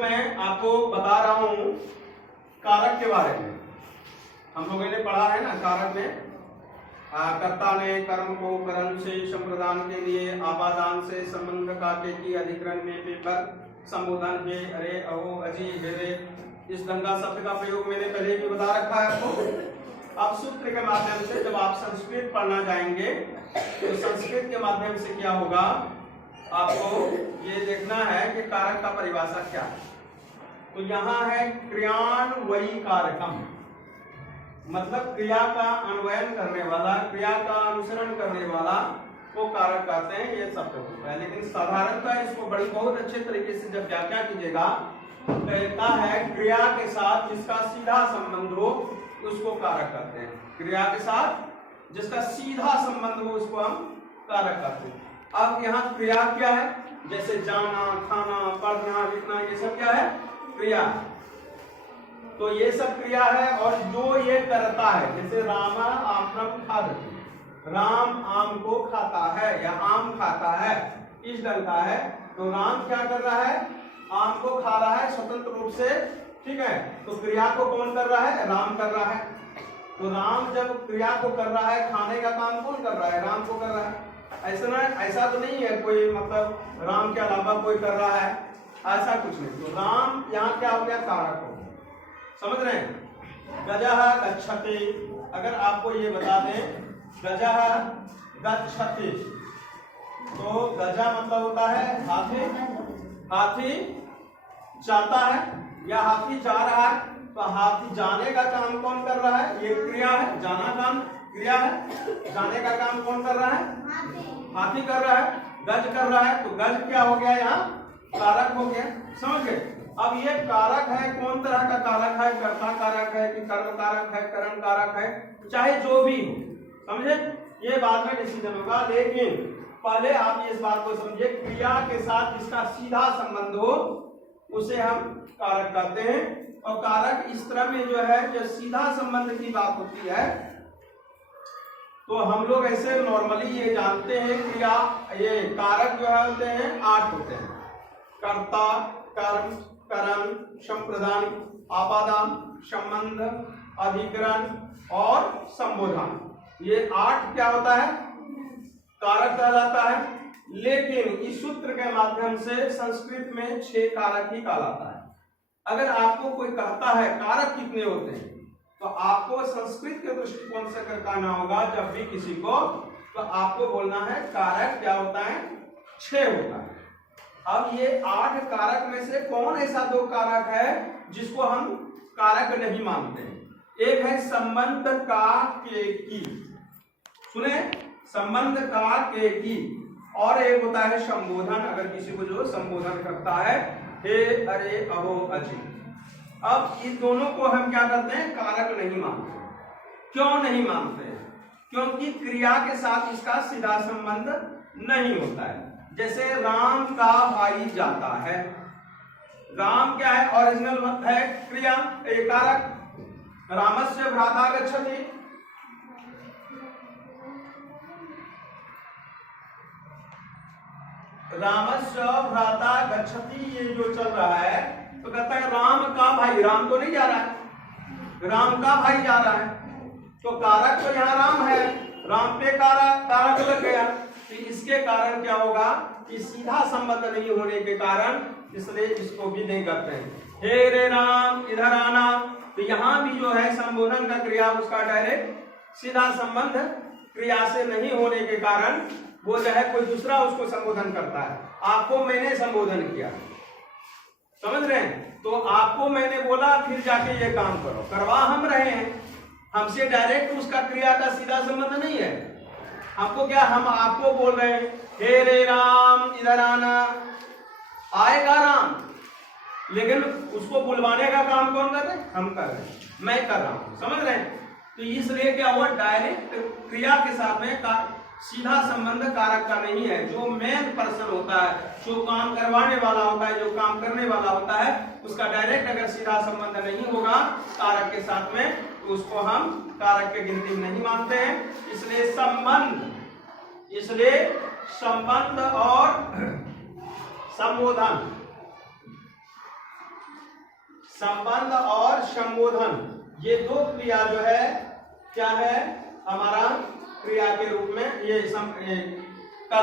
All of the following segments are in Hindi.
मैं आपको बता रहा हूं कारक के बारे में। हम लोगों ने पढ़ा है ना कारक में, कर्ता ने कर्म को करण से संप्रदान के लिए आपादान से संबंध काटे की अधिकरण में पेपर संबोधन हे अरे अहो अजी हेरे, इस गंगा शब्द का प्रयोग मैंने पहले भी बता रखा है आपको। अब सूत्र के माध्यम से जब आप संस्कृत पढ़ना जाएंगे तो संस्कृत के माध्यम से क्या होगा, आपको ये देखना है कि कारक का परिभाषा क्या है। तो यहाँ है क्रियान्वयी कारकम, मतलब क्रिया का अन्वयन करने वाला, क्रिया का अनुसरण करने वाला को कारक कहते हैं। ये शब्द होता है, लेकिन साधारणतः इसको बड़ी बहुत अच्छे तरीके से जब व्याख्या कीजिएगा कहता है क्रिया के साथ जिसका सीधा संबंध हो उसको कारक कहते हैं। क्रिया के साथ जिसका सीधा संबंध हो उसको हम कारक कहते हैं। अब यहाँ क्रिया क्या है, जैसे जाना, खाना, पढ़ना, लिखना, ये सब क्या है, क्रिया। तो ये सब क्रिया है और जो ये करता है, जैसे रामा आम्रम खादति, राम आम को खाता है या आम खाता है, इस ढंग का है। तो राम क्या कर रहा है, आम को खा रहा है स्वतंत्र रूप से, ठीक है। तो क्रिया को कौन कर रहा है, राम कर रहा है। तो राम जब क्रिया को कर रहा है, खाने का काम कौन कर रहा है, राम को कर रहा है। ऐसा तो नहीं है कोई मतलब राम के अलावा कोई कर रहा है, ऐसा कुछ नहीं। तो राम यहाँ क्या हो गया, कारक हो गया, समझ रहे हैं। गजः गच्छति, अगर आपको ये बता दें गजः गच्छति, तो गजा मतलब होता है हाथी, हाथी जाता है या हाथी जा रहा है। तो हाथी जाने का काम कौन कर रहा है, ये क्रिया है, जाना काम क्रिया है, जाने का काम कौन कर रहा है, हाथी कर रहा है। गज कर रहा है, तो गज क्या हो गया, यहाँ कारक हो गया, समझ गए। अब ये कारक है, कौन तरह का कारक है, कर्ता कारक है कि कर्म कारक है, करण कारक है, चाहे जो भी हो, समझे। ये बाद में डिसीजन होगा, लेकिन पहले आप इस बात को समझिए, क्रिया के साथ जिसका सीधा संबंध हो उसे हम कारक कहते हैं। और कारक इस तरह में जो है, जो सीधा संबंध की बात होती है, तो हम लोग ऐसे नॉर्मली ये जानते हैं क्रिया, ये कारक जो है होते हैं 8 होते हैं, कर्ता, कर्म, करण, संप्रदान, आपादान, संबंध, अधिकरण और संबोधन। ये 8 क्या होता है, कारक कहलाता है। लेकिन इस सूत्र के माध्यम से संस्कृत में 6 कारक ही कहलाता है। अगर आपको कोई कहता है कारक कितने होते हैं, तो आपको संस्कृत के दृष्टिकोण से कहना होगा जब भी किसी को, तो आपको बोलना है कारक क्या होता है, 6 होता है। अब ये 8 कारक में से कौन ऐसा 2 कारक है जिसको हम कारक नहीं मानते हैं। एक है संबंध का के की, सुने, संबंध का के की, और एक होता है संबोधन, अगर किसी को जो संबोधन करता है, हे अरे अहो अजी। अब इस दोनों को हम क्या करते हैं, कारक नहीं मानते। क्यों नहीं मानते हैं, क्योंकि क्रिया के साथ इसका सीधा संबंध नहीं होता है। जैसे राम का भाई जाता है, राम क्या है, ओरिजिनल है क्रिया, एक कारक। रामस्य भ्राता गच्छति, रामस्य भ्राता गच्छति, ये जो चल रहा है, तो कहता है राम का भाई, राम तो नहीं जा रहा है, राम का भाई जा रहा है। तो कारक तो यहाँ राम है, राम पे कारक लग गया। तो इसके कारण क्या होगा कि सीधा संबंध नहीं होने के कारण इसलिए इसको भी नहीं करते हैं। हे रे राम इधर आना, तो यहाँ भी जो है संबोधन का क्रिया, उसका डायरेक्ट सीधा संबंध क्रिया से नहीं होने के कारण वो जो है कोई दूसरा उसको संबोधन करता है। आपको मैंने संबोधन किया, समझ रहे हैं, तो आपको मैंने बोला फिर जाके ये काम करो, करवा हम रहे हैं, हमसे डायरेक्ट उसका क्रिया का सीधा संबंध नहीं है। हमको क्या, हम आपको बोल रहे हैं हे रे राम इधर आना, आएगा राम, लेकिन उसको बुलवाने का काम कौन कर रहे हैं, हम कर रहे हैं, मैं कर रहा हूं, समझ रहे हैं। तो इसलिए क्या हुआ, डायरेक्ट क्रिया के साथ में सीधा संबंध कारक का नहीं है। जो मेन पर्सन होता है, जो काम करवाने वाला होता है, जो काम करने वाला होता है, उसका डायरेक्ट अगर सीधा संबंध नहीं होगा कारक के साथ में, तो उसको हम कारक के गिनती नहीं मानते हैं। इसलिए संबंध और संबोधन, संबंध और संबोधन, ये दो क्रिया जो है क्या है हमारा क्रिया के रूप में ये क्या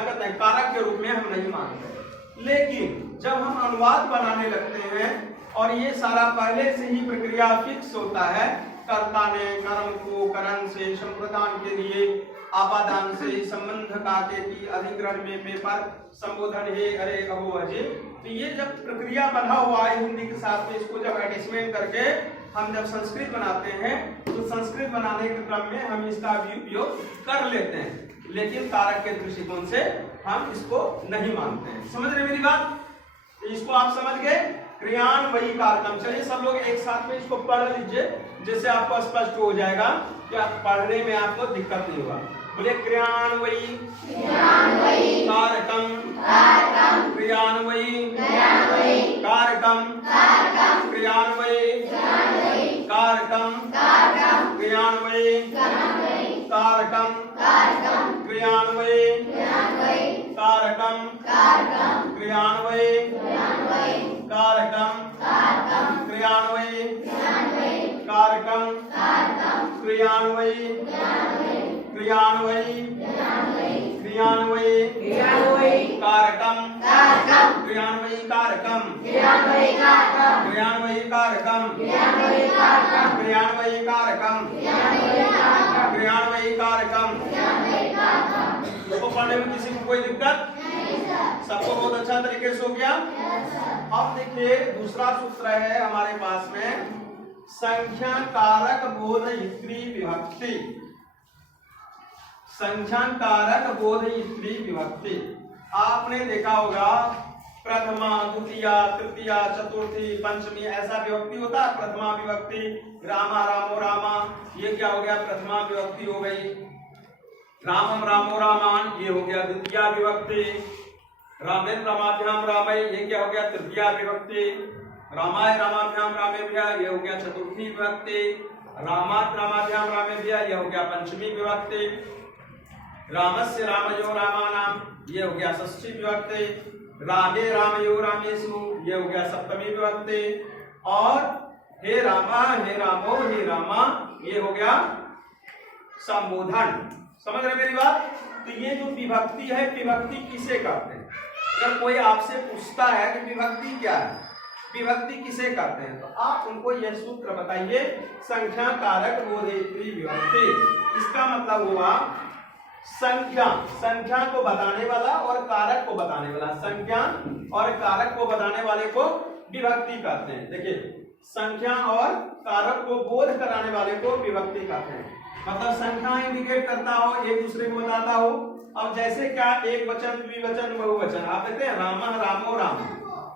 कहते हैं कारक के रूप में हम नहीं मानते। लेकिन जब हम अनुवाद बनाने लगते हैं और ये सारा पहले से ही प्रक्रिया फिक्स होता है, कर्ता ने कर्म को करण से संप्रदान के लिए आपादान से संबंध का के अधिग्रहण में पेपर संबोधन है अरे अहो अजय, तो ये जब प्रक्रिया बना हुआ है हिंदी के साथ में, इसको जब अटैचमेंट करके हम जब संस्कृत बनाते हैं तो संस्कृत बनाने के क्रम में हम इसका भी उपयोग कर लेते हैं, लेकिन कारक के दृष्टिकोण से हम इसको नहीं मानते हैं। समझ रहे मेरी बात? इसको आप समझ गए, क्रियान्वयी कारकम। चलिए सब लोग एक साथ में इसको पढ़ लीजिए, जिससे आपको स्पष्ट हो जाएगा कि आप पढ़ने में आपको दिक्कत नहीं होगा। बोले क्रियान्वयी कारकम, क्रियान्वयी कारकम, क्रियान्वयी कारकम, क्रियान्वयी कारकम, क्रियान्वयी कारकम, क्रियान्वयी कारकम, क्रियान्वयी कारकम, क्रियान्वयी क्रियान्वयी क्रियान्वयी कारकम, क्रियान्वयी कारकम, क्रियान्वयी कारकम, क्रियान्वयी कारकम, क्रियान्वयी कारकम। इसको पढ़ने में किसी को कोई दिक्कत? सबको बहुत अच्छा तरीके से हो गया। अब देखिए दूसरा सूत्र है हमारे पास में, संख्या कारक बोधयित्री विभक्ति। संख्या कारक बोधयित्री विभक्ति आपने देखा होगा, प्रथमा द्वितीया तृतीया चतुर्थी पंचमी ऐसा विभक्ति होता है। प्रथमा विभक्ति रामा रामो रामा, ये क्या हो गया प्रथमा विभक्ति हो गई। रामम रामो रामान ये हो गया द्वितीया विभक्ति। रामेन रामाभ्याम रामय ये क्या हो गया तृतीया विभक्ति। रामाय रामाभ्याम रामेभ्या ये हो गया चतुर्थी विभक्ति। रामात रामाभ्याम रामेभ्या ये हो गया पंचमी विभक्ति। रामस्य रामयो रामानाम ये हो गया षष्ठी विभक्ति। रामे रामयो रामेषु ये हो गया सप्तमी विभक्ति। और हे रामा हे रामो हे रामा ये हो गया संबोधन। समझ रहे मेरी बात? तो ये जो विभक्ति है, विभक्ति किसे कहते हैं? अगर कोई आपसे पूछता है कि विभक्ति क्या है, विभक्ति किसे कहते हैं, तो आप उनको यह सूत्र बताइए, संख्या कारक बोधयित्री विभक्ति। इसका मतलब हुआ संख्या, संख्या को बताने वाला और कारक को बताने वाला, संख्या और कारक को बताने वाले को विभक्ति कहते हैं। देखिए संख्या और कारक को बोध कराने वाले को विभक्ति कहते हैं। मतलब संख्या इंडिकेट करता हो, एक दूसरे को बताता हो। अब जैसे क्या एक वचन द्विवचन बहुवचन आप देखते हैं, रामा रामो राम,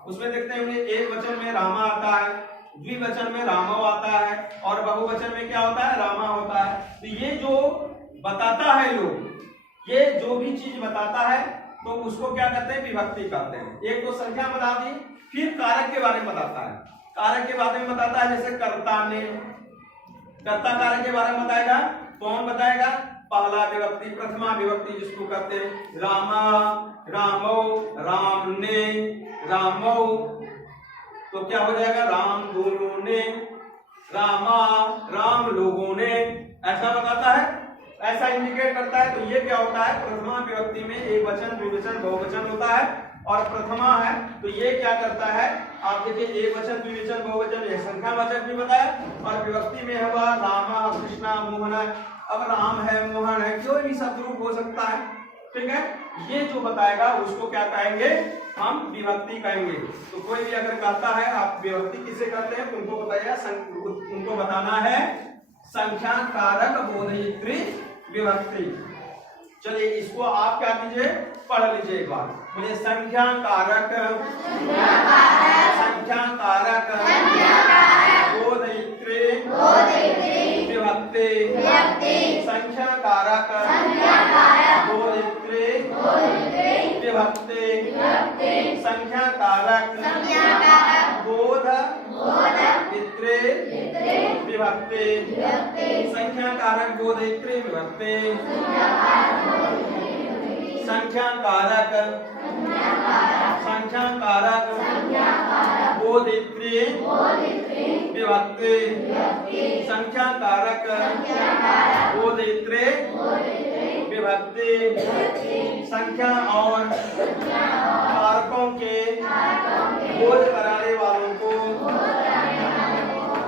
उसमें देखते हैं एक वचन में रामा आता है, द्विवचन में रामो आता है और बहुवचन में क्या होता है रामा होता है। तो ये जो बताता है लोग, ये जो भी चीज बताता है तो उसको क्या कहते हैं विभक्ति कहते हैं। एक तो संख्या बता दी, फिर कारक के बारे में बताता है। कारक के बारे में बताता है जैसे कर्ता ने, कर्ता कारक के बारे में बताएगा। कौन बताएगा? पहला विभक्ति प्रथमा विभक्ति जिसको कहते हैं रामा रामो राम ने रामो, तो क्या हो जाएगा राम दोनों ने, रामा राम लोगों ने, ऐसा बताता है, ऐसा इंडिकेट करता है। तो ये क्या होता है प्रथमा विभक्ति में एक वचन द्विवचन बहुवचन होता है और प्रथमा है तो ये क्या करता है आप देखिए एक वचन द्विवचन बहुवचन ये संख्यावाचक भी बताया और विभक्ति में हुआ रामा कृष्णा मोहन। अब राम है मोहन है कोई भी शब्द रूप हो सकता है, ठीक है। ये जो बताएगा उसको क्या कहेंगे हम विभक्ति कहेंगे। तो कोई भी अगर कहता है आप विभक्ति किसे कहते हैं तो उनको बताइए, उनको बताना है संख्या कारक बोधयित्री विभक्ति। चलिए इसको आप क्या कीजिए पढ़ लीजिए एक बार, बोलिए संख्या कारक बोधयित्री विभक्ति, संख्या कारक बोधयित्री विभक्ति, संख्या कारक बोधयित्री विभक्ति, संख्या कारक बोधयित्री विभक्ति, संख्या कारक बोधयित्री बोधित्री विभक्ति संख्या कारक बोधित्री विभक्ति संख्या और कारकों के बोध कराने वालों को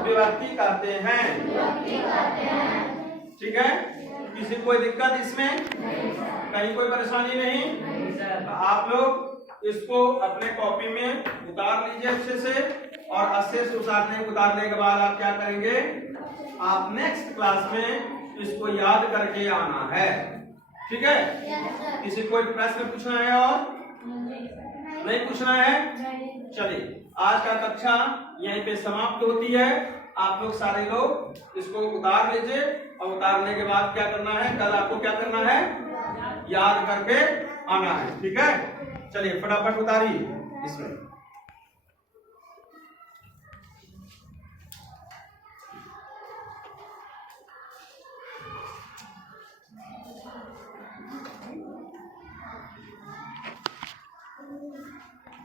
विभक्ति कहते हैं। ठीक है, किसी कोई दिक्कत इसमें, कहीं कोई परेशानी नहीं? तो आप लोग इसको अपने कॉपी में उतार लीजिए अच्छे से, और अच्छे से उतारने के बाद आप क्या करेंगे, आप नेक्स्ट क्लास में इसको याद करके आना है। ठीक है, किसी कोई प्रश्न पूछना है और नहीं पूछना है? चलिए, आज का कक्षा यहीं पे समाप्त होती है। आप लोग सारे लोग इसको उतार लीजिए, और उतारने के बाद क्या करना है, कल आपको क्या करना है, याद करके आना है। ठीक है, चलिए फटाफट उतारिए इसमें।